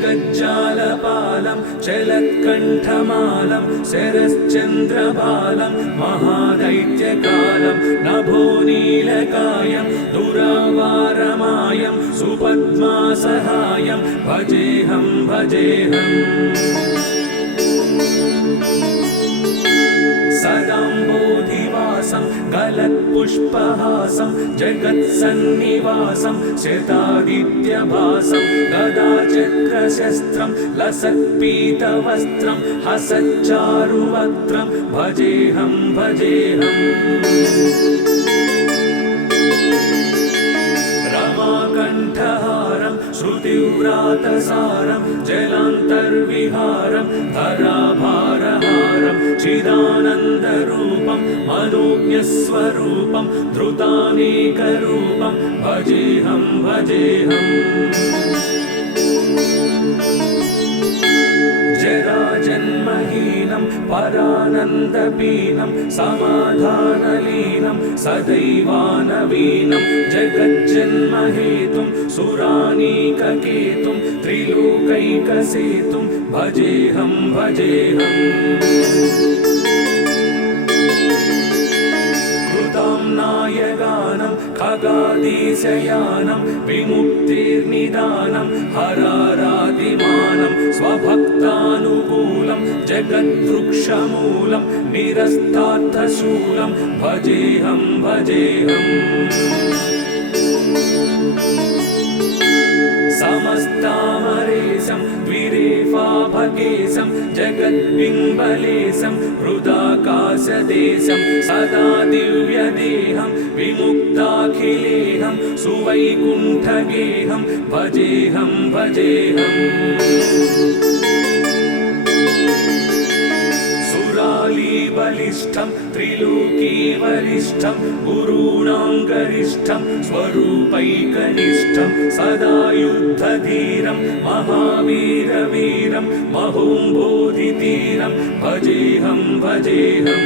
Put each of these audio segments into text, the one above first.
जगज्जालपालं चलत्कण्ठमालं शरश्चन्द्रबालं महादैत्यकालं नभोनीलकायं दुरावारमायं सुपद्मासहायं भजेऽहं सदाम्बोधिवासं गलत्पुष्पहासं जगत्सन्निवासं शतादित्यभासं गदाचक्रशस्त्रं लसत्पीतवस्त्रं हसच्चारुवक्त्रं भजेऽहं रमाकण्ठहारं श्रुतिव्रातसारं जलान्तर्विहारं धराभारहारं चिदानन्दरूपं मनोज्ञस्वरूपं धृतानेकरूपं भजेऽहं जराजन्महीनं परानन्दपीनं समाधानलीनं सदैवानवीनं जगज्जन्महेतुं सुरानीककेतुं त्रिलोकैकसेतुं भजेऽहं कृतां नायगानं खगादीशयानं विमुक्तिर्निदानं हरारादिमानं स्वभक्तानुकूलं जगद्वृक्षमूलं निरस्तार्थशूलं भजेऽहं समस्तामरेशं द्विरेफाभकेशं जगद्बिम्बलेशं हृदाकाशदेशं सदा दिव्यदेहं विमुक्ताखिलेहं सुवैकुण्ठगेहं भजेऽहं सुरालीबलिष्ठं त्रिलोकीवरिष्ठं गुरूणां गरिष्ठं स्वरूपैकनिष्ठं सदा युद्धधीरं महावीरवीरं महोम्बोधितीरं भजेऽहं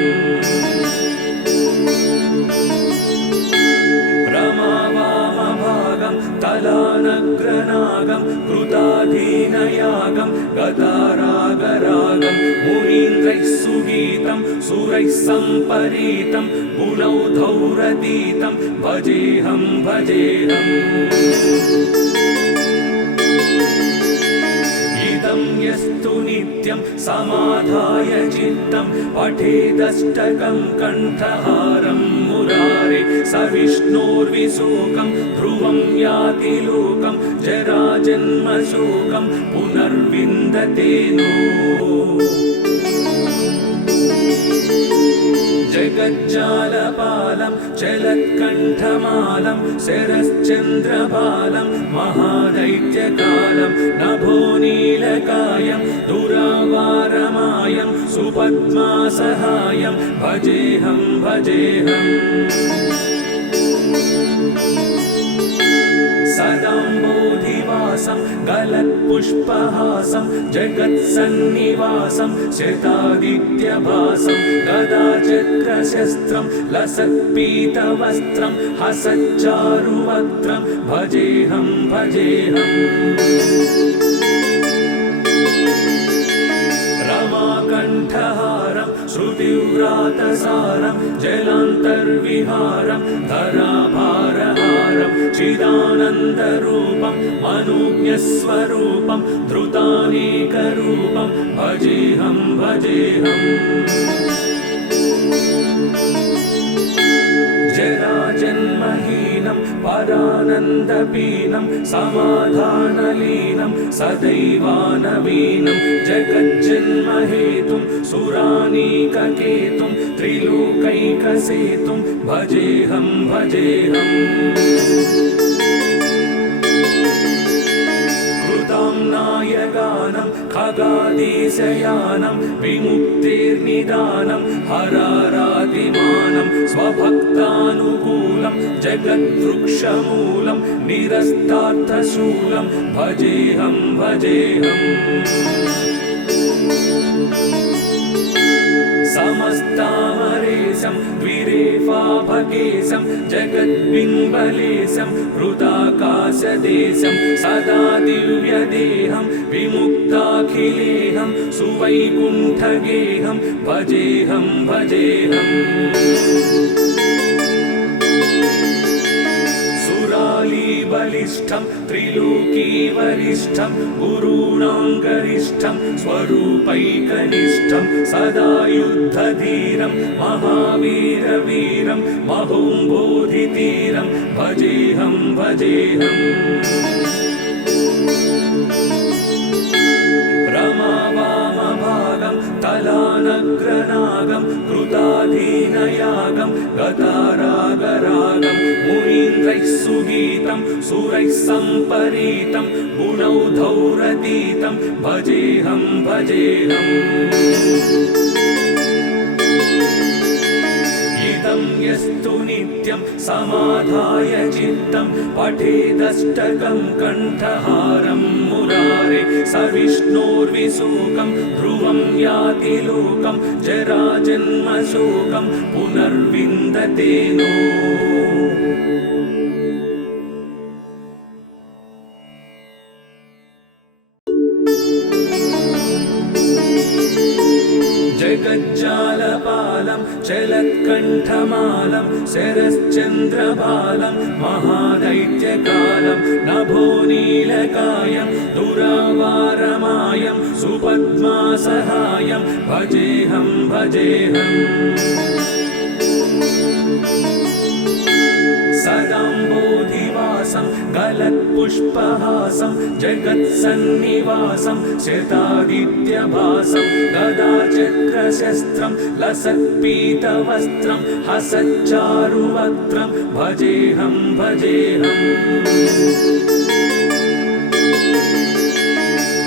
रमावामभागं तलानग्रनागं कृताधीनयागं गतारागरागं मुनीन्द्रैः सुगीतं सुरैः सम्परीतं गुणौधौरतीतं भजेऽहं इदं यस्तु नित्यं समाधाय चित्तं पठेदष्टकं कण्ठहारं मुरारे स विष्णोर्विशोकं ध्रुवं याति लोकं जराजन्मशोकं पुनर्विन्दते नो जगज्जालपालं चलत्कण्ठमालं शरश्चन्द्रबालं महादैत्यकालं नभोनीलकायं दुरावारमायं सुपद्मासहायं भजेऽहं सदाम्बोधिवासं गलत्पुष्पहासं जगत्सन्निवासं शतादित्यभासं गदाचक्रशस्त्रं लसत्पीतवस्त्रं हसच्चारुवक्त्रं भजेऽहं रमाकण्ठहारं श्रुतिव्रातसारं जलान्तर्विहारं धराभारहारं चिदानन्दरूपं मनोज्ञस्वरूपं धृतानेकरूपं भजेऽहं जराजन्महीनं परानन्दपीनं समाधानलीनं सदैवानवीनं जगज्जन्महेतुं सुरानीककेतुं त्रिलोकैकसेतुं भजेऽहं कृतां नायगानं खगादीशयानं विमुक्तिर्निदानं हरारादिमानं स्वभक्तानुकूलं जगद्वृक्षमूलं निरस्तार्थशूलं भजेऽहं समस्तामरेशं द्विरेफाभकेशं जगद्बिम्बलेशं हृदाकाश दूराकाशदेशं सदा दिव्यदेहं विमुक्ताखिलेहं सुवैकुण्ठगेहं भजेऽहं भजेऽहम् बलिष्ठं त्रिलोकीवरिष्ठं गुरूणां गरिष्ठं स्वरूपैकनिष्ठं सदा युद्धधीरं महावीरवीरं महोम्बोधितीरं भजेऽहं भजेऽहम् रमावामभागं तलानग्रनागं कृताधीनयागं गतारागरागं मुनीन्द्रैः सुगीतं सुरैः सम्परीतं गुणौधौरतीतं भजेऽहं भजेऽहम् इदं यस्तु नित्यं समाधाय चित्तं पठेदष्टकं कण्ठहारं मुरारे स विष्णोर्विशोकं ध्रुवं याति लोकं जराजन्मशोकं पुनर्विन्दते नो जगज्जालपालं चलत्कण्ठमालं शरश्चन्द्रबालं महादैत्यकालं नभोनीलकायं दुरावारमायं सुपद्मासहायं भजेऽहं भजेऽहम् सदाम्बोधिवासं गलत्पुष्पहासं जगत्सन्निवासं शतादित्यभासं गदाचक्रशस्त्रं लसत्पीतवस्त्रं हसच्चारुवक्त्रं भजेऽहं भजेऽहम्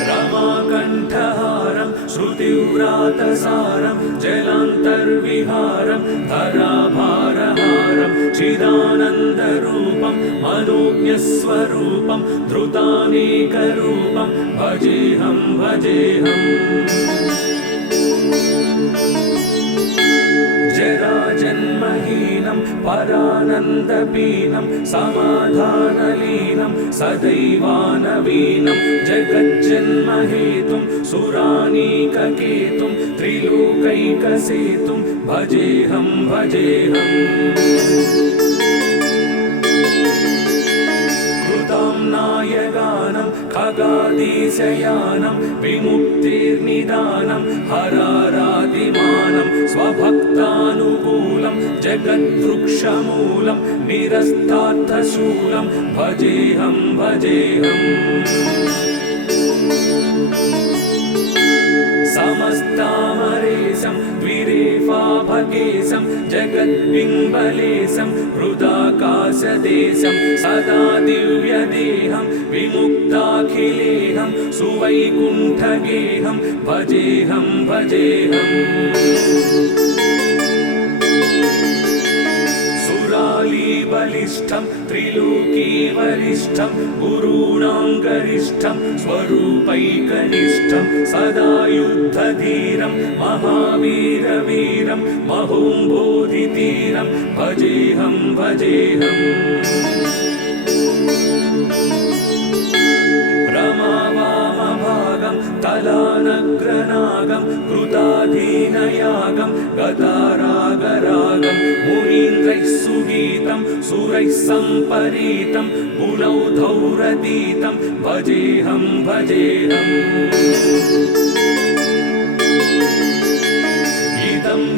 रमाकण्ठहारं श्रुतिव्रातसारं जलान्तर्विहारं धराभारहारं चिदानन्दरूपं मनोज्ञस्वरूपं धृतानेकरूपं भजेऽहं भजेऽहम् जराजन्महीनं परानन्दपीनं समाधानलीनं सदैवानवीनं जगज्जन्महेतुं सुरानीककेतुं त्रिलोकैकसेतुं भजेऽहं भजेऽहम् नायगानं खगादीशयानं विमुक्तिर्निदानं हरारातिमानं स्वभक्तानुकूलं जगद्वृक्षमूलं निरस्तार्थशूलं भजेऽहं भजेऽहम् समस्तामरेशं द्विरेफाभकेशं जगद्बिम्बलेशं हृदाकाशदेशं सदा दिव्यदेहं विमुक्ताखिलेहं सुवैकुण्ठगेहं भजेऽहं भजेऽहम् बलिष्ठं त्रिलोकीवरिष्ठं गुरूणां गरिष्ठं स्वरूपैकनिष्ठं सदा युद्धधीरं महावीरवीरं महोम्बोधितीरं भजेऽहं भजेऽहम् रमावामभागं तलानग्रनागं कृताधीनयागं गतारागरागं मुनीन्द्रैः सुगीतं सुरैः सम्परीतं गुणौधौरतीतं भजेऽहं भजेऽहम्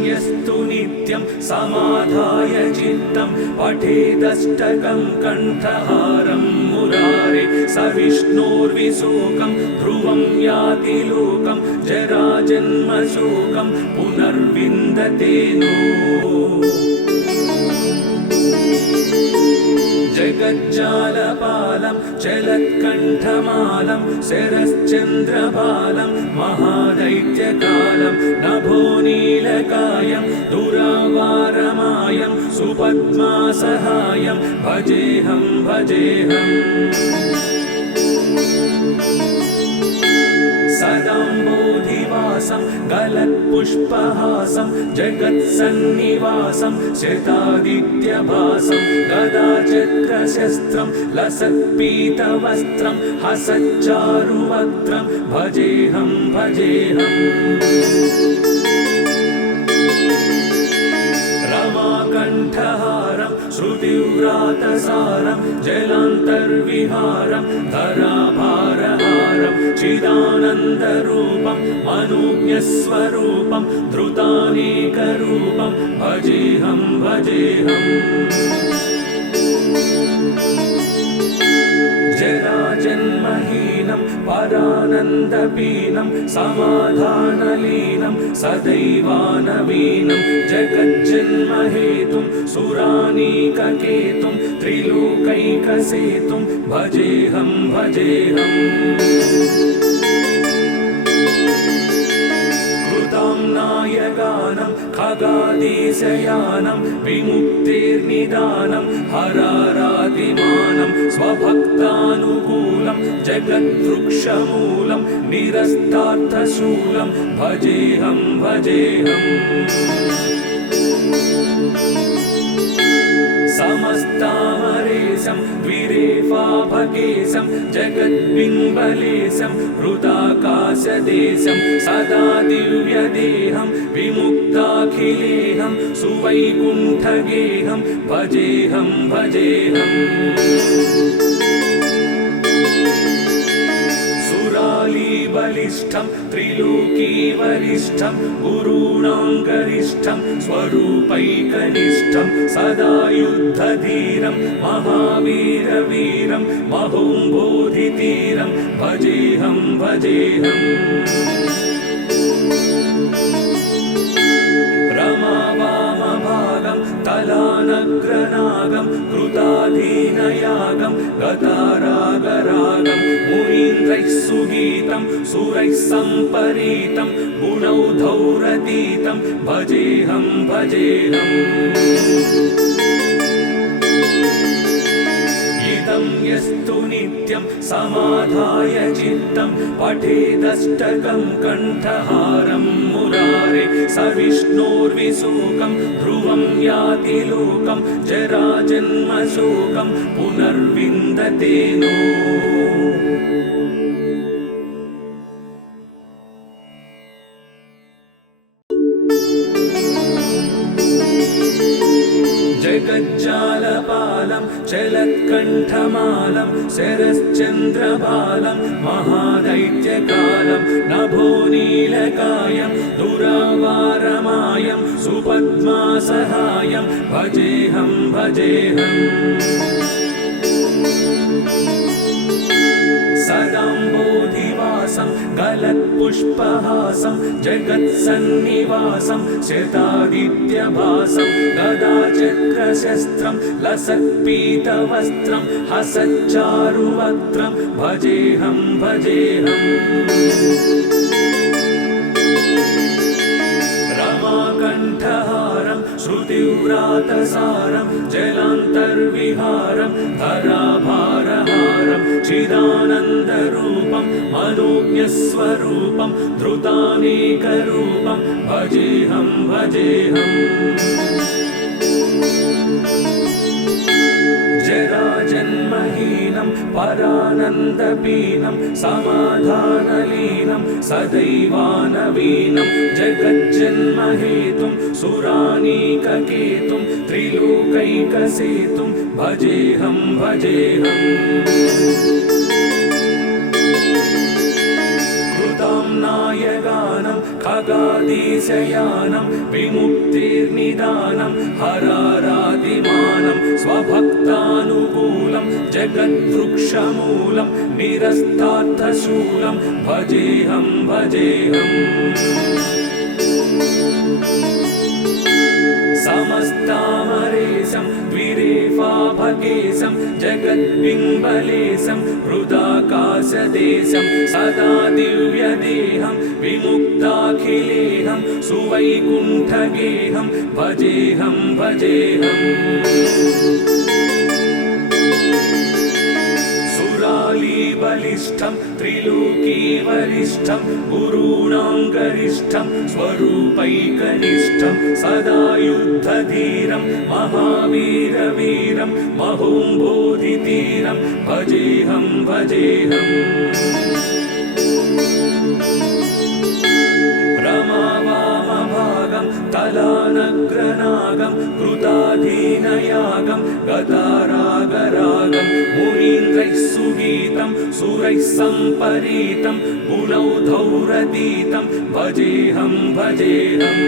यस्तु नित्यं समाधाय चित्तं पठेदष्टकं कण्ठहारं मुरारे स विष्णोर्विशोकं ध्रुवं याति लोकं जराजन्मशोकं पुनर्विन्दते नो जगज्जालपालं चलत्कण्ठमालं शरश्चन्द्रबालं महादैत्यकालं नभोनीलकायं दुरावारमायं सुपद्मासहायं भजेऽहं भजेऽहम् सदाम्बोधिवासं गलत्पुष्पहासं जगत्सन्निवासं शतादित्यभासं गदाचक्रशस्त्रं लसत्पीतवस्त्रं हसच्चारुवक्त्रं भजेऽहं भजेऽहम् रमाकण्ठहारं श्रुतिव्रातसारं जलान्तर्विहारं धराभारहारं चिदानन्दरूपं मनोज्ञस्वरूपं धृतानेकरूपं भजेऽहं भजेऽहम् जराजन्महीनं परानन्दपीनं समाधानलीनं सदैवानवीनं जगज्जन्महेतुं सुरानीककेतुं त्रिलोकैकसेतुं भजेऽहं भजेऽहम् नायगानं खगादीशयानं विमुक्तिर्निदानं हरारातिमानं स्वभक्तानुकूलं जगद्वृक्षमूलं निरस्तार्थशूलं भजेऽहं भजेऽहम् समस्तामरेशं द्विरेफाभकेशं जगद्बिम्बलेशं हृदाकाशदेशं सदा दिव्यदेहं विमुक्ताखिलेहं सुवैकुण्ठगेहं भजेऽहं भजेऽहम् बलिष्ठं त्रिलोकीवरिष्ठं गुरूणां गरिष्ठं स्वरूपैकनिष्ठं सदा युद्धधीरं महावीरवीरं महोम्बोधितीरं भजेऽहं भजेऽहम् रमावामभागं तलानग्रनागं कृताधीनयागं गतारागरागं मुनीन्द्रैः सुगीतं सुरैः सम्परीतं गुणौधौरतीतं भजेऽहं भजेऽहम् यस्तु नित्यं समाधाय चित्तं पठेदष्टकं कण्ठहारं मुरारे स विष्णोर्विशोकं ध्रुवं याति लोकं जराजन्मशोकं पुनर्विन्दते नो जगज्जालपालं चलत्कण्ठमालं शरश्चन्द्रबालं महादैत्यकालं नभोनीलकायं दुरावारमायं सुपद्मासहायं भजेऽहं भजेऽहम् सदाम्बोधिवासं गलत्पुष्पहासं जगत्सन्निवासं शतादित्यभासं गदाचक्रशस्त्रं लसत्पीतवस्त्रं हसच्चारुवक्त्रं भजेऽहं भजेऽहम् रमाकण्ठहारं श्रुतिव्रातसारं जलान्तर्विहारं धराभारहारं चिदानन्दरूपं मनोज्ञस्वरूपं धृतानेकरूपं भजेऽहं भजेऽहम् जराजन्महीनं परानन्दपीनं समाधानलीनं सदैवानवीनं जगज्जन्महेतुं सुरानीककेतुं त्रिलोकैकसेतुं भजेऽहं भजेऽहम् नायगानं खगादीशयानं विमुक्तिर्निदानं हरारातिमानं स्वभक्तानुकूलं जगद्वृक्षमूलं निरस्तार्थशूलं भजेऽहं भजेऽहम् समस्तामरेशं द्विरेफाभकेशं जगद्बिम्बलेशं हृदाकाशदेशं सदा दिव्यदेहं विमुक्ताखिलेहं सुवैकुण्ठगेहं भजेऽहं भजेऽहम् बलि कनिष्ठं त्रिलोकीवरिष्ठं गुरूणां गरिष्ठं स्वरूपैकनिष्ठं सदा युद्धधीरं महावीरवीरं महोम्बोधितीरं भजेऽहं भजेऽहम् रमावामभागं तलानग्रनागं कृताधीनयागं गतारागरागं मुनीन्द्रैः सुगीतं सुरैः सम्परीतं गुणौधौरतीतं भजेऽहं भजेऽहम्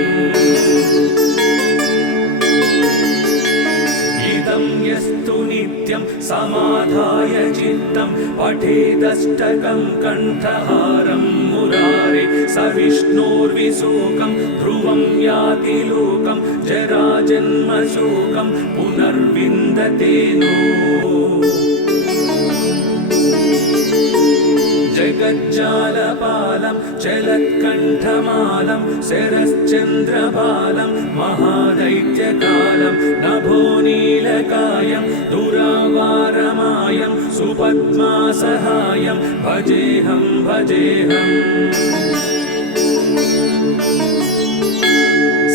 इदं यस्तु नित्यं समाधाय चित्तं पठेदष्टकं कण्ठहारं मुरारे स विष्णोर्विशोकं ध्रुवं याति लोकं जराजन्मशोकं पुनर्विन्दते नो जगज्जालपालं चलत्कण्ठमालं शरश्चन्द्रबालं महादैत्यकालं नभोनीलकायं दुरावारमायं सुपद्मासहायं भजेऽहं भजेऽहम्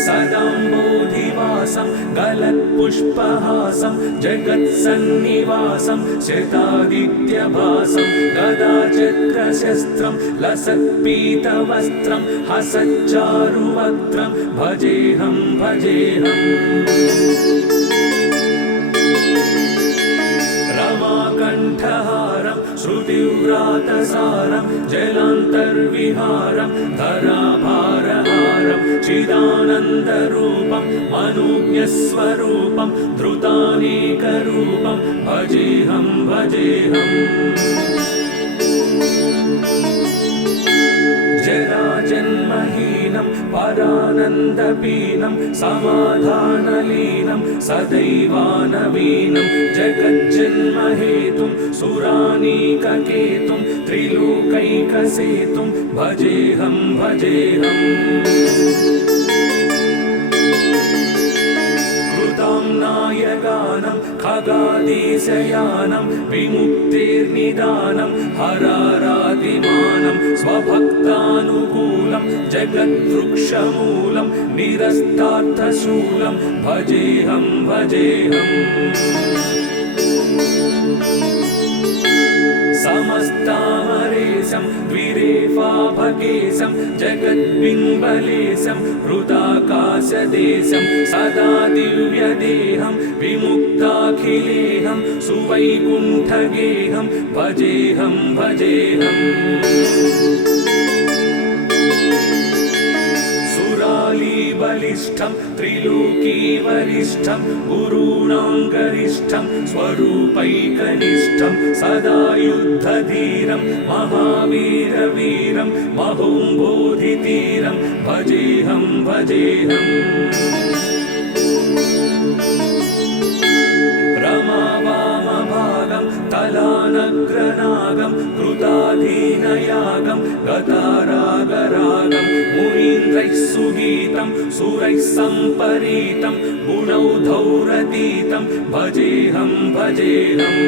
सदाम्बोधिवासं गलत्पुष्पहासं जगत्सन्निवासं शतादित्यभासं गदाचक्रशस्त्रं लसत्पीतवस्त्रं हसच्चारुवक्त्रं भजेऽहं भजेऽहम् रमाकण्ठहारं श्रुतिव्रातसारं जलान्तर्विहारं धराभारहारं चिदानन्दरूपं मनोज्ञस्वरूपं धृतानेकरूपं भजेऽहं भजेऽहम् जराजन्महीनं परानन्दपीनं समाधानलीनं सदैवानवीनं जगज्जन्महेतुं सुरानीककेतुं त्रिलोकैकसेतुं भजेऽहं भजेऽहम् नायगानं खगादीशयानं विमुक्तेर्निदानं हरारादिमानं स्वभक्तानुकूलं जगद्वृक्षमूलं निरस्तार्थशूलं भजेऽहं भजेऽहम् समस्तामरेशं द्विरेफाभकेशं जगद्बिम्बलेशं हृदाकाशदेशं सदा दिव्यदेहं विमुक्ताखिलेहं सुवैकुण्ठगेहं भजेऽहं भजेऽहम् बलिष्ठं त्रिलोकीवरिष्ठं गुरूणां गरिष्ठं स्वरूपैकनिष्ठं सदा युद्धधीरं महावीरवीरं महोम्बोधितीरं भजेऽहं भजेऽहम् रमावामभागं तलानग्रनागं कृताधीनयागं गतारागरागं मुनीन्द्रैः सुगीतं सुरैः सम्परीतं गुणौधौरतीतं भजेऽहं भजेऽहम्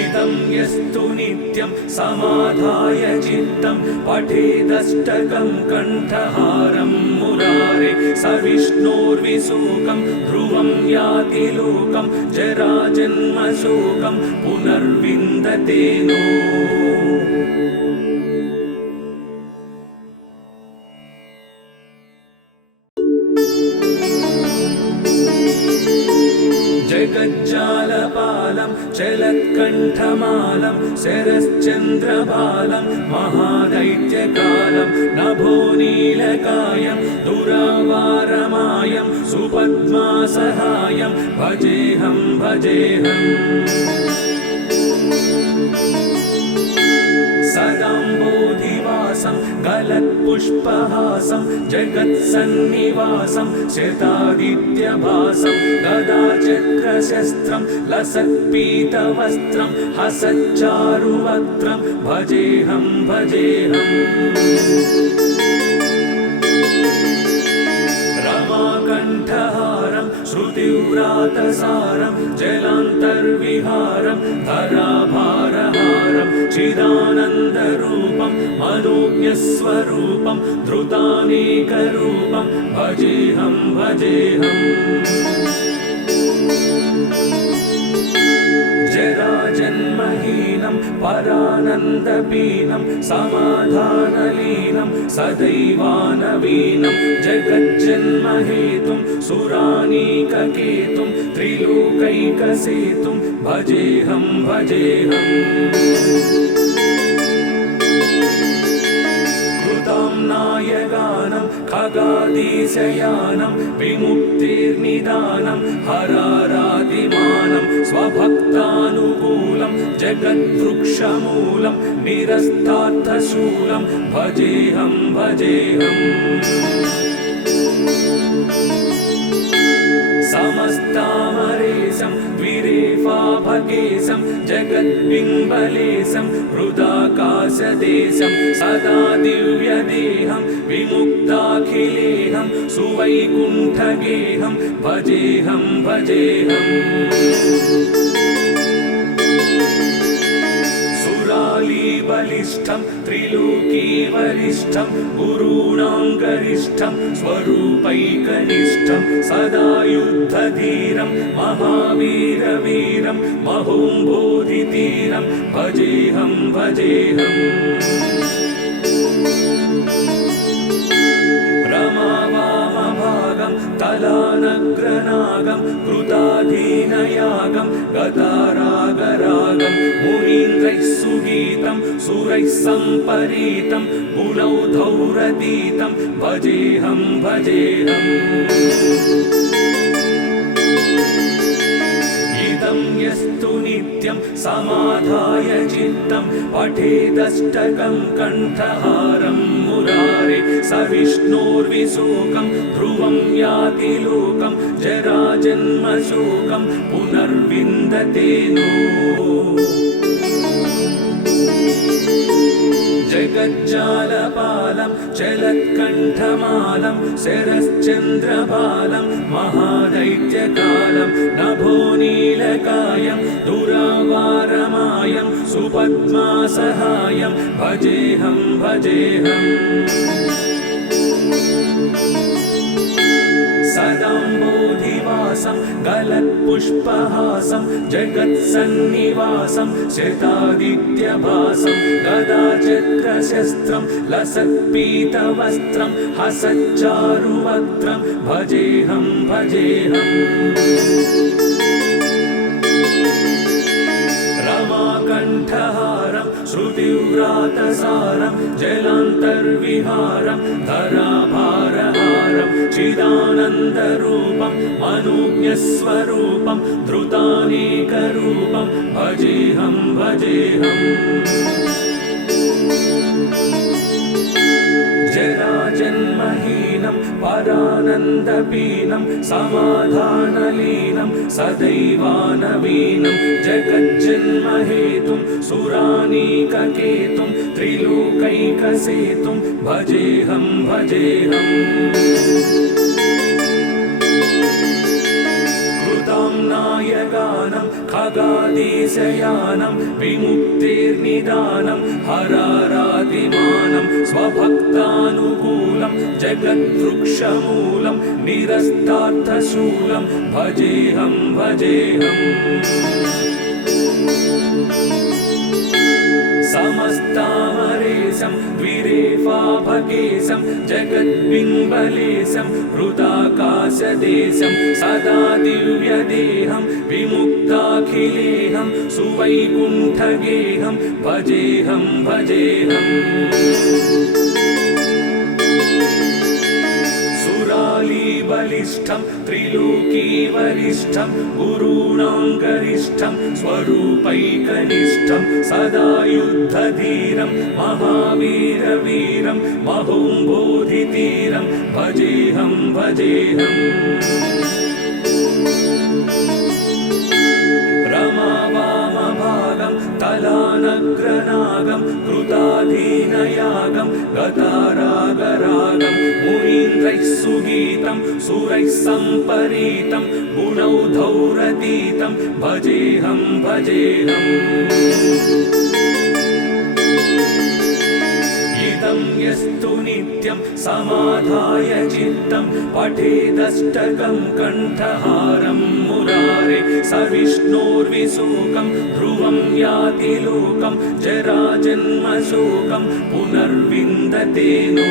इदं यस्तु नित्यं समाधाय चित्तं पठेदष्टकं कण्ठहारं मुरारे स विष्णोर्विशोकं ध्रुवं याति लोकं जराजन्मशोकं पुनर्विन्दते नो जगज्जालपालं चलत्कण्ठमालं शरश्चन्द्रबालं महादैत्यकालं नभोनीलकायं दुरावारमायं सुपद्मासहायं भजेऽहं भजेऽहम् सदाम्बोधिवासं गलत्पुष्पहासं जगत्सन्निवासं शतादित्यभासं गदाचक्रशस्त्रं लसत्पीतवस्त्रं हसच्चारुवक्त्रं भजेऽहं भजेऽहम् रमाकण्ठहारं श्रुतिव्रातसारं जलान्तर्विहारं धराभारहारं चिदानन्दरूपं मनोज्ञस्वरूपं धृतानेकरूपं भजेऽहं भजेऽहम् जराजन्महीनं परानन्दपीनं समाधानलीनं सदैवानवीनं जगज्जन्महेतुं सुरानीककेतुं त्रिलोकैकसेतुं भजेऽहं भजेऽहम् नायगानं खगादीशयानं विमुक्तिर्निदानं हरारादिमानं स्वभक्तानुकूलं जगद्वृक्षमूलं निरस्तार्थशूलं भजेऽहं भजेऽहम् समस्तामरेशं द्विरेफाभकेशं जगद्बिम्बलेशं हृदाकाशदेशं सदा दिव्यदेहं विमुक्ताखिलेहं सुवैकुण्ठगेहं भजेऽहं भजेऽहम् बलिष्ठं त्रिलोकीवरिष्ठं गुरूणां गरिष्ठं स्वरूपैकनिष्ठं सदा युद्धधीरं महावीरवीरं महोम्बोधितीरं भजेऽहं भजेऽहम् रमावामभागं तलानग्रनागं कृताधीनयागं गतारागरागं मुनीन्द्रैः सुगीतं सुरैः सम्परीतं पुलौधौरतीतं भजेऽहं भजेऽहम् यस्तु नित्यं समाधाय चित्तं पठेदष्टकं कण्ठहारं मुरारे स विष्णोर्विशोकं ध्रुवं याति लोकं जराजन्मशोकं पुनर्विन्दते नो जगज्जालपालं चलत्कण्ठमालं शरश्चन्द्रबालं महादैत्यकालं नभोनीलकायं दुरावारमायं सुपद्मासहायं भजेऽहं भजेऽहम् सदाम्बोधिवासं गलत्पुष्पहासं जगत्सन्निवासं शतादित्यभासं गदाचक्रशस्त्रं लसत्पीतवस्त्रं हसच्चारुवक्त्रं भजेऽहं भजेऽहम् रमाकण्ठहारं श्रुतिव्रातसारं जलान्तर्विहारं धराभारहारं चिदानन्दरूपं मनोज्ञस्वरूपं धृतानेकरूपं भजेऽहं भजेऽहम् जराजन्महीनं परानन्दपीनं समाधानलीनं सदैवानवीनं जगज्जन्महेतुं सुरानीककेतुं त्रिलोकैकसेतुं भजेऽहं भजेऽहम् नायगानं खगादीशयानं विमुक्तिर्निदानं हरारादिमानं स्वभक्तानुकूलं जगद्वृक्षमूलं निरस्तार्थशूलं भजेऽहं भजेऽहम् समस्तामरेशं द्विरेफाभकेशं जगद्बिम्बलेशं हृदाकाशदेशं सदा दिव्यदेहं विमुक्ताखिलेहं सुवैकुण्ठगेहं भजेऽहं भजेऽहम् बलिष्ठं त्रिलोकीवरिष्ठं गुरूणां गरिष्ठं स्वरूपैकनिष्ठं सदा युद्धधीरं महावीरवीरं महोम्बोधितीरं भजेऽहं भजेऽहम् रमावामभागं तलानग्रनागं कृताधीनयागं गतारागरागं मुनीन्द्रैः सुगीतं सुरैः सम्परीतं गुणौधौरतीतं भजेऽहं भजेऽहम् इदं यस्तु नित्यं समाधाय चित्तं पठेदष्टकं कण्ठहारं मुरारे स विष्णोर्विशोकं ध्रुवं याति लोकं जराजन्मशोकं पुनर्विन्दते नो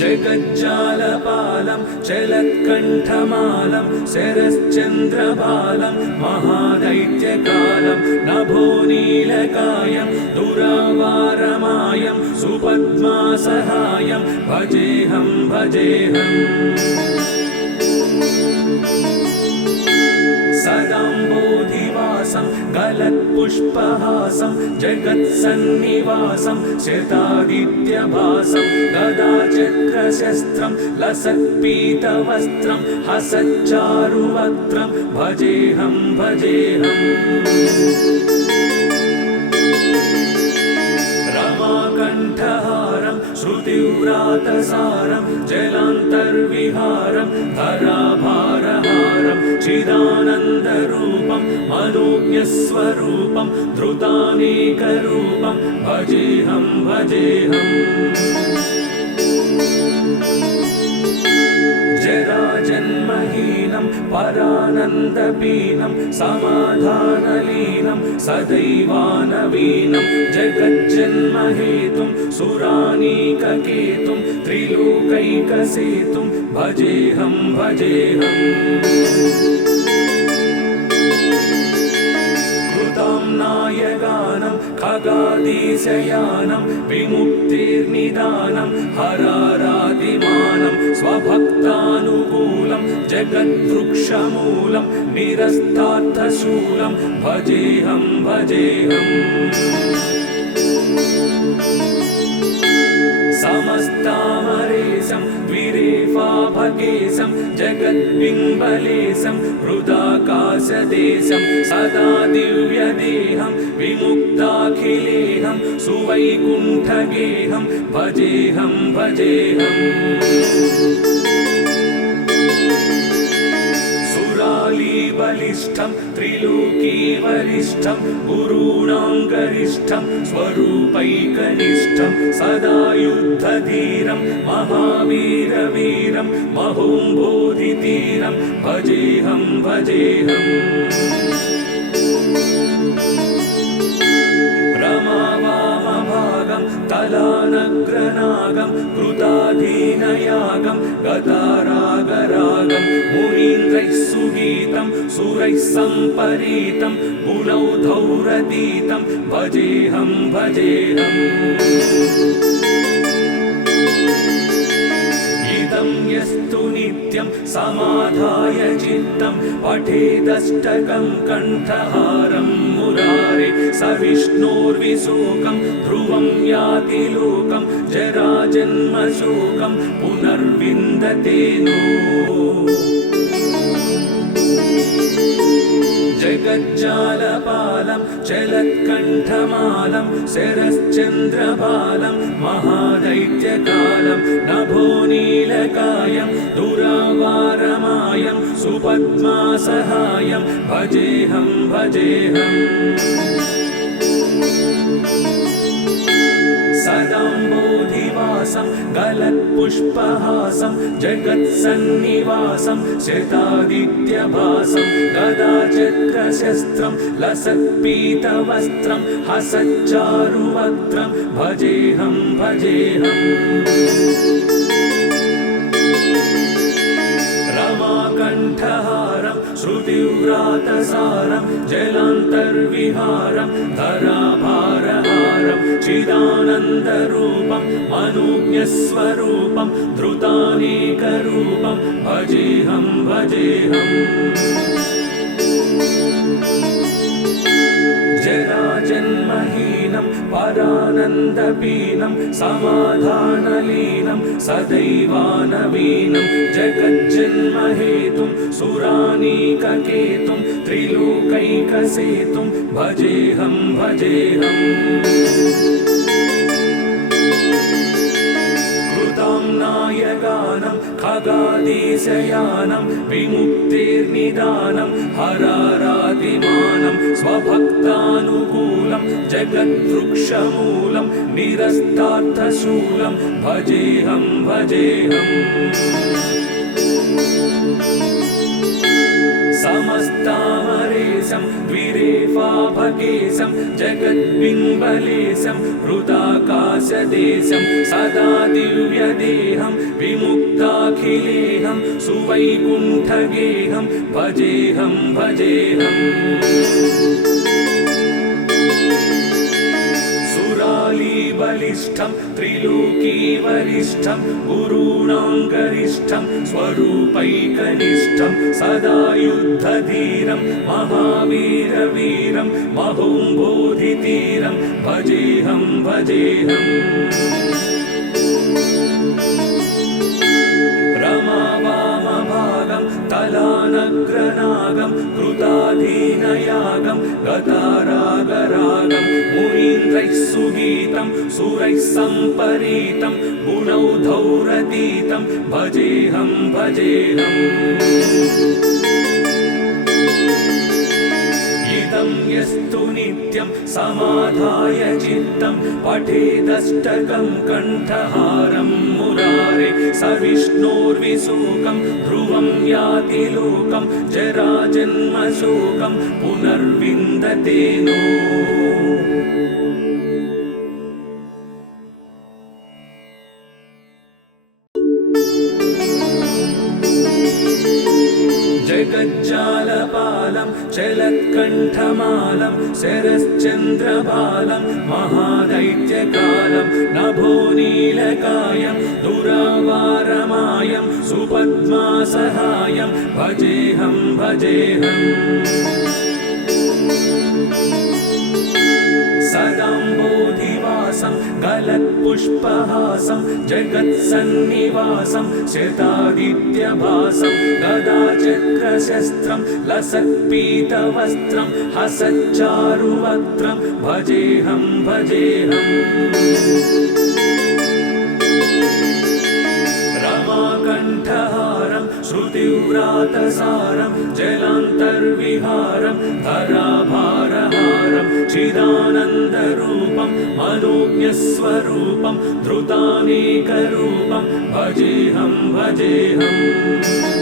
जगज्जालपालं चलत्कण्ठमालं शरश्चन्द्रबालं महादैत्यकालं नभोनीलकायं दुरावारमायं सुपद्मासहायं भजेऽहं भजेऽहम् सदाम्बोधिवासं गलत्पुष्पहासं जगत्सन्निवासं शतादित्यभासं गदाचक्रशस्त्रं लसत्पीतवस्त्रं हसच्चारुवक्त्रं भजेऽहं भजेऽहम् रमाकण्ठहारं श्रुतिव्रातसारं जलान्तर्विहारं धराभारहारं चिदानन्दरूपं मनोज्ञस्वरूपं धृतानेकरूपं भजेऽहं भजेऽहम् जराजन्महीनं परानन्दपीनं समाधानलीनं सदैवानवीनं जगज्जन्महेतुं सुरानीककेतुं त्रिलोकैकसेतुं भजेऽहं भजेऽहम् नायगानं खगादीशयानं विमुक्तिर्निदानं हरारादिमानं स्वभक्तानुकूलं जगद्वृक्षमूलं निरस्तार्थशूलं भजेऽहं भजेऽहम् समस्तामरेशं द्विरेफाभकेशं जगद्बिम्बलेशं हृदाकाशदेशं सदा दिव्यदेहं विमुक्ताखिलेहं सुवैकुण्ठगेहं भजेऽहं भजेऽहम् बलिष्ठं त्रिलोकीवरिष्ठं गुरूणां गरिष्ठं स्वरूपैकनिष्ठं सदा युद्धधीरं महावीरवीरं महोम्बोधितीरं भजेऽहं भजेऽहम् रमावामभागं तलानग्रनागं कृताधीनयागं गतारागरागं मुनीन्द्रैः सुगीतं सुरैः सम्परीतं गुणौधौरतीतं भजेऽहं भजेऽहम् इदं यस्तु नित्यं समाधाय चित्तं पठेदष्टकं कण्ठहारं मुरारे स विष्णोर्विशोकं ध्रुवं याति लोकं जराजन्मशोकं पुनर्विन्दते नो जगज्जालपालं चलत्कण्ठमालं शरश्चन्द्रबालं महादैत्यकालं नभोनीलकायं दुरावारमायं सुपद्मासहायं भजेऽहं भजेऽहम् सदाम्बोधिवासं गलत्पुष्पहासं जगत्सन्निवासं शतादित्यभासं गदाचक्रशस्त्रं लसत्पीतवस्त्रं हसच्चारुवक्त्रं भजेऽहं भजेऽहम् रमाकण्ठहारं श्रुतिव्रातसारं जलान्तर्विहारं धराभारहारं चिदानन्दरूपं मनोज्ञस्वरूपं धृतानेकरूपं भजेऽहं भजेऽहम् जराजन्महीनं परानन्दपीनं समाधानलीनं सदैवानवीनं जगज्जन्महेतुं सुरानीककेतुं त्रिलोकैकसेतुं भजेऽहं भजेऽहम् नायगानं खगादीशयानं विमुक्तिर्निदानं हरारातिमानं स्वभक्तानुकूलं जगद्वृक्षमूलं निरस्तार्थशूलं भजेऽहं भजेऽहम् समस्तामरेशं द्विरेफाभकेशं जगद्बिम्बलेशं हृदाकाशदेशं सदा दिव्यदेहं विमुक्ताखिलेहं सुवैकुण्ठगेहं भजेऽहं भजेऽहम् बलिष्ठं त्रिलोकीवरिष्ठं गुरूणां गरिष्ठं स्वरूपैकनिष्ठं सदा युद्धधीरं महावीरवीरं महोम्बोधितीरं भजेऽहं भजेऽहम् रमावामभागं तलानग्रनागं कृताधीनयागं गतारागरागं मुनीन्द्रैः सुगीतं सुरैः सम्परीतं गुणौधौरतीतं भजेऽहं भजेऽहम् इदं यस्तु नित्यं समाधाय चित्तं पठेदष्टकं कण्ठहारं मुरारे स विष्णोर्विशोकं ध्रुवं याति लोकं जराजन्मशोकं पुनर्विन्दते नो जगज्जालपालं चलत्कण्ठमालं शरश्चन्द्रबालं महादैत्यकालं नभोनीलकायं दुरावारमायं सुपद्मासहायं भजेऽहं भजेऽहम् सदाम्बोधिवासं गलत्पुष्पहासं जगत्सन्निवासं शतादित्यभासं गदाचक्रशस्त्रं लसत्पीतवस्त्रं हसच्चारुवक्त्रं भजेऽहं भजेऽहम् रमाकण्ठहारं श्रुतिव्रातसारं जलान्तर्विहारं धराभारहारं चिदानन्दरूपं मनोज्ञस्वरूपं धृतानेकरूपं भजेऽहं भजेऽहम्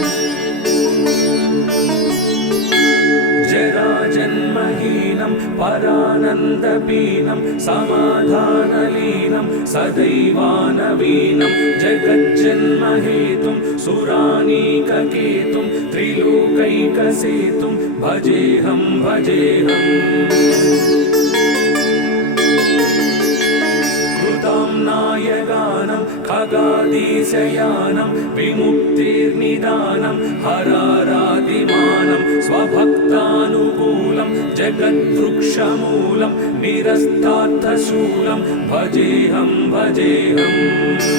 जराजन्महीनं परानन्दपीनं समाधानलीनं सदैवानवीनं जगज्जन्महेतुं सुरानीककेतुं त्रिलोकैकसेतुं भजेऽहं भजेऽहम् नायगानं खगादीशयानं विमुक्तिर्निदानं हरारातिमानं स्वभक्तानुकूलं जगद्वृक्षमूलं निरस्तार्थशूलं भजेऽहं भजेऽहम्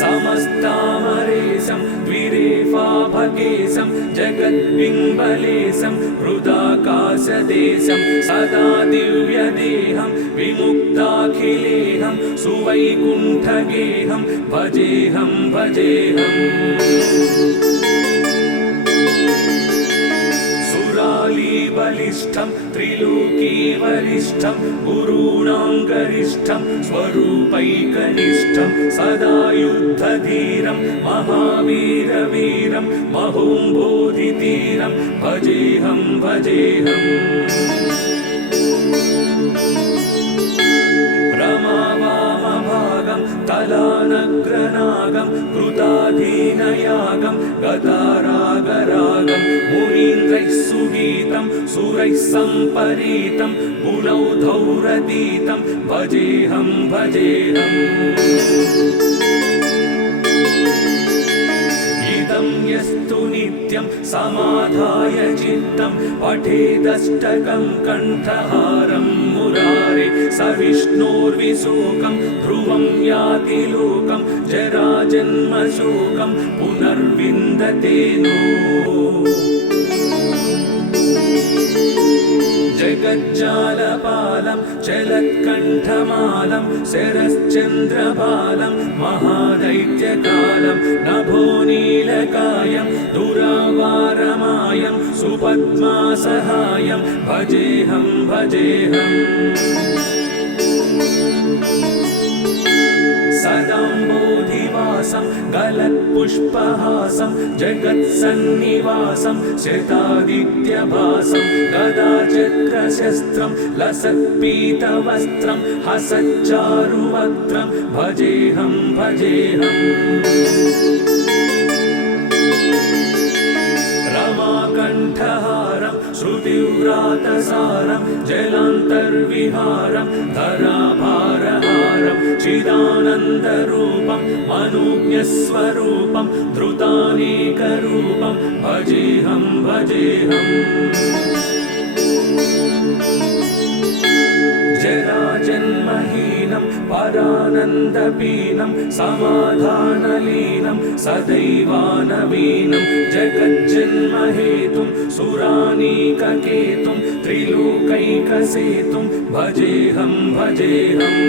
समस्तामरेशं द्विरेफाभकेशं जगद्बिम्बलेशं हृदाकाशदेशं सदा दिव्यदेहं विमुक्ताखिलेहं सुवैकुण्ठगेहं भजेऽहं भजेऽहम् बलिष्ठं त्रिलोकीवरिष्ठं गुरूणां गरिष्ठं स्वरूपैकनिष्ठं सदा युद्धधीरं महावीरवीरं महोम्बोधितीरं भजेऽहं भजेऽहम् रमावामभागं तलानग्रनागं कृताधीनयागं गतारागरागं मुनीन्द्रैः सुगीतं सुरैः सम्परीतं गुणौधौरतीतं भजेऽहं भजेऽहम् इदं यस्तु नित्यं समाधाय चित्तं पठेदष्टकं कण्ठहारं मुरारे स विष्णोर्विशोकं ध्रुवं याति लोकं जराजन्मशोकं पुनर्विन्दते नो जगज्जालपालं चलत्कण्ठमालं शरश्चन्द्रबालं महादैत्यकालं नभोनीलकायं दुरावारमायं सुपद्मासहायं भजेऽहं भजेऽहम् सदाम्बोधिवासं गलत्पुष्पहासं जगत्सन्निवासं शतादित्यभासं गदाचक्रशस्त्रं लसत्पीतवस्त्रं हसच्चारुवक्त्रं भजेऽहं भजेऽहम् रमाकण्ठहारं श्रुतिव्रातसारं जलान्तर्विहारं धराभारहारं चिदानन्दरूपं मनोज्ञस्वरूपं धृतानेकरूपं भजेऽहं भजेऽहम् जराजन्महीनं परानन्दपीनं समाधानलीनं सदैवानवीनं जगज्जन्महेतुं सुरानीककेतुं त्रिलोकैकसेतुं भजेऽहं भजेऽहम्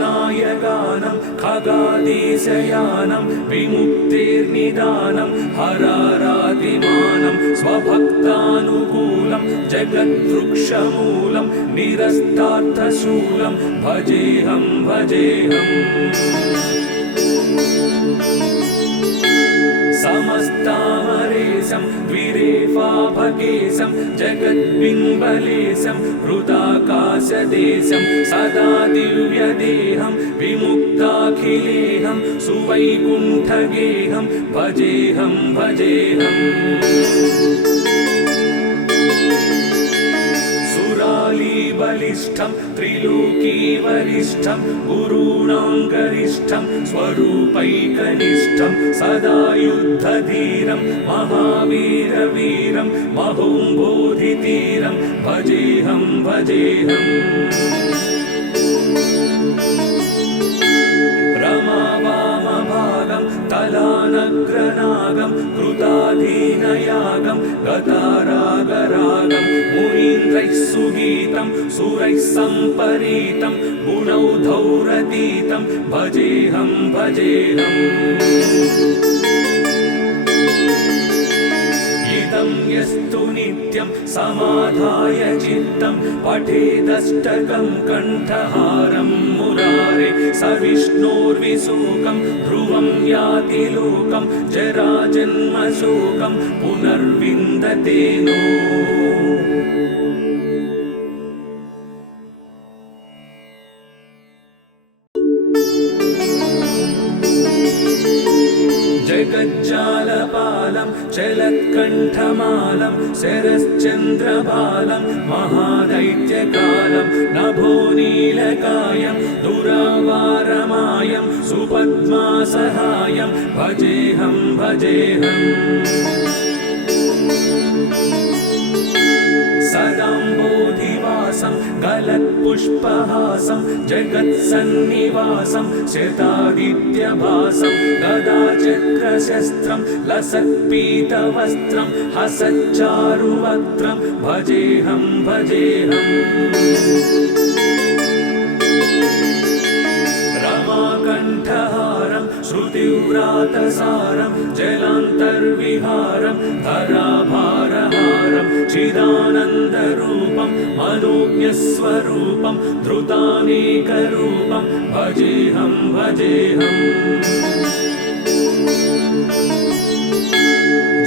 नायगानं खगादेशयानं विमुक्तेर्निदानं हरारातिमानं स्वभक्तानुकूलं जगद्वृक्षमूलं निरस्तार्थशूलं भजेऽहं भजेऽहम् समस्तामरेशं द्विरेफाभकेशं जगद्बिम्बलेशं हृदाकाशदेशं सदा दिव्यदेहं विमुक्ताखिलेहं सुवैकुण्ठगेहं भजेऽहं भजेऽहम् बलिष्ठं त्रिलोकीवरिष्ठं गुरूणां गरिष्ठं स्वरूपैकनिष्ठं सदा युद्धधीरं महावीरवीरं महोम्बोधितीरं भजेऽहं भजेऽहम् रमावामभागं तलानग्रनागं कृताधीनयागं गतारागरागं मुनीन्द्रैः सुगीतं सुरैः सम्परीतं गुणौधौरतीतं भजेऽहं भजेऽहम् इदं यस्तु नित्यं समाधाय चित्तं पठेदष्टकं कण्ठहारं मुरारे स विष्णोर्विशोकं ध्रुवं याति लोकं जराजन्मशोकं पुनर्विन्दते नो जगज्जालपालं चलत्कण्ठमालं शरश्चन्द्रबालं महादैत्यकालं नभोनीलकायं दुरावारमायं सुपद्मासहायं भजेऽहं भजेऽहम् सदाम्बोधिवासं गलत्पुष्पहासं जगत्सन्निवासं शतादित्यभासं गदाचक्रशस्त्रं लसत्पीतवस्त्रं हसच्चारुवक्त्रं भजेऽहं भजेऽहम् रमाकण्ठहारं श्रुतिव्रातसारं जलान्तर्विहारं धराभारहारं चिदानन्दरूपं मनोज्ञस्वरूपं धृतानेकरूपं भजेऽहं भजेऽहम्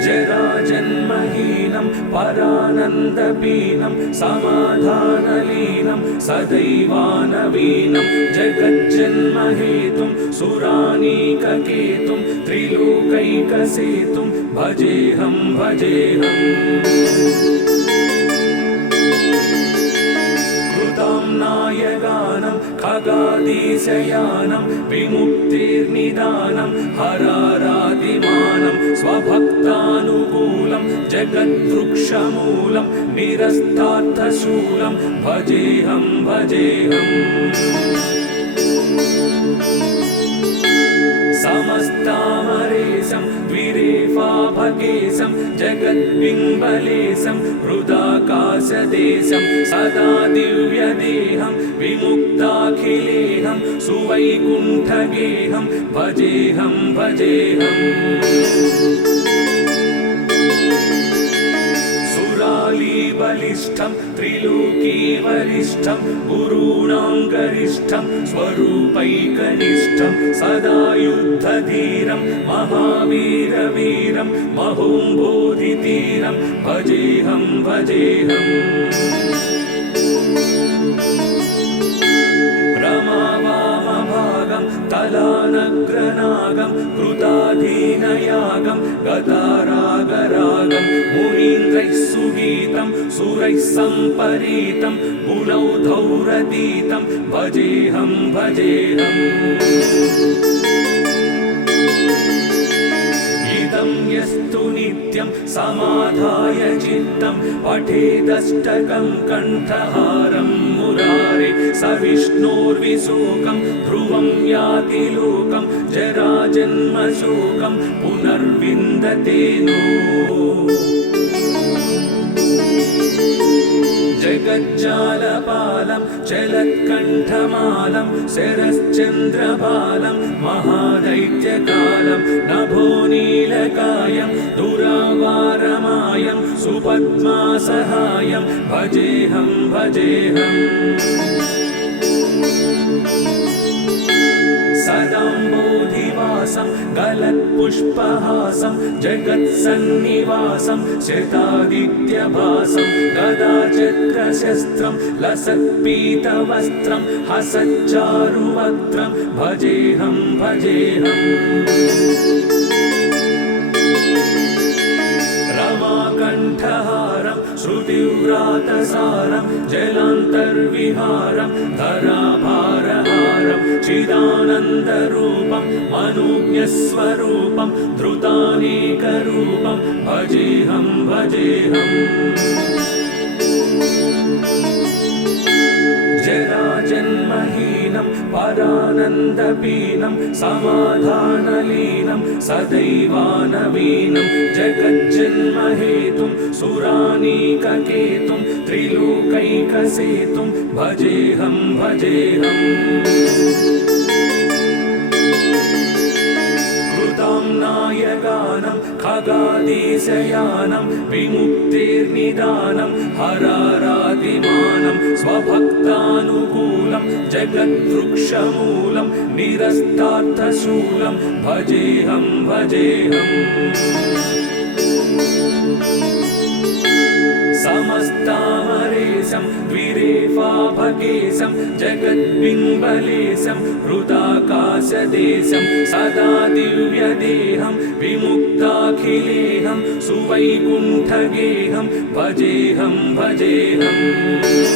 जराजन्महीनं परानन्दपीनं समाधानलीनं सदैवानवीनं जगज्जन्महेतुं सुरानीककेतुं त्रिलोकैकसेतुं भजेऽहं भजेऽहम् नायगानं खगादिशयानं विमुक्तिर्निदानं हरारातिमानं स्वभक्तानुकूलं जगद्वृक्षमूलं निरस्तार्थशूलं भजेऽहं भजेऽहम् समस्तामरेशं द्विरेफाभगेशं जगद्बिम्बलेशं हृदाकाशदेशं सदा दिव्यदेहं विमुक्ताखिलेहं सुवैकुण्ठगेहं भजेऽहं भजेऽहम् बलिष्ठं त्रिलोकीवरिष्ठं गुरूणां गरिष्ठं स्वरूपैकनिष्ठं सदा युद्धधीरं महावीरवीरं महोम्बोधितीरं भजेऽहं भजेऽहम् रमावामभागं तलानग्रनागं कृताधीनयागं गतारागरागं मुनीन्द्रैः सुगीतं सुरैः सम्परीतं गुणौधौरतीतं भजेऽहं भजेऽहम् यस्तु नित्यं समाधाय चित्तं पठेदष्टकं कण्ठहारं मुरारे स विष्णोर्विशोकं ध्रुवं याति लोकं जराजन्मशोकं पुनर्विन्दते नो जगज्जालपालं चलत्कण्ठमालं शरश्चन्द्रबालं महादैत्यकालं नभोनीलकायं दुरावारमायं सुपद्मासहायं भजेऽहं भजेऽहम् सदाम्बोधिवासं गलत्पुष्पहासं जगत्सन्निवासं शतादित्यभासं गदाचक्रशस्त्रं लसत्पीतवस्त्रं हसच्चारुवक्त्रं भजेऽहं भजेऽहम् रमाकण्ठहारं श्रुतिव्रातसारं जलान्तर्विहारं धराभारहारं चिदानन्दरूपं मनोज्ञस्वरूपं धृतानेकरूपं भजेऽहं भजेऽहम् जराजन्महीनं परानन्दपीनं समाधानलीनं सदैवानवीनं जगज्जन्महेतुं सुरानीककेतुं त्रिलोकैकसेतुं भजेऽहं भजेऽहम् नायगानं खगादिशयानं विमुक्तिर्निदानं हरारातिमानं स्वभक्तानुकूलं जगद्वृक्षमूलं निरस्तार्थशूलं भजेऽहं भजेऽहम् समस्तामरेशं द्विरेफाभगेशं जगद्बिम्बलेशं हृदाकाशदेशं सदा दिव्यदेहं विमुक्ताखिलेहं सुवैकुण्ठगेहं भजेऽहं भजेऽहम्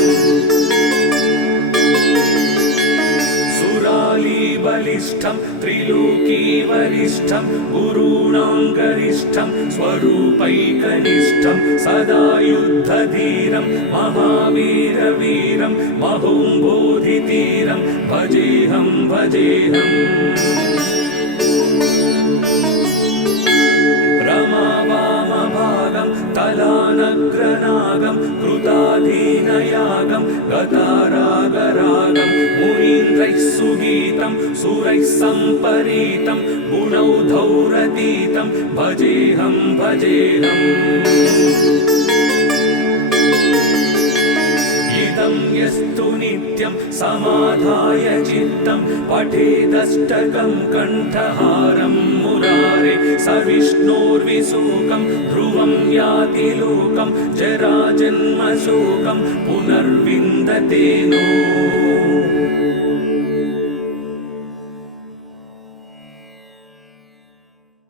बलिष्ठं त्रिलोकीवरिष्ठं गुरूणां गरिष्ठं स्वरूपैकनिष्ठं सदा युद्धधीरं महावीरवीरं महोम्बोधितीरं भजेऽहं भजेऽहम् रमावामभागं तलानग्रनागं कृताधीनयागं गतारागरागं मुनीन्द्रैः सुगीतं सुरैः सम्परीतं गुणौधौरतीतं भजेऽहं भजेऽहम् यस्तु नित्यं समाधाय चित्तं पठेदष्टकं कण्ठहारं मुरारे स विष्णोर्विशोकं ध्रुवं याति लोकं जराजन्मशोकं पुनर्विन्दते नो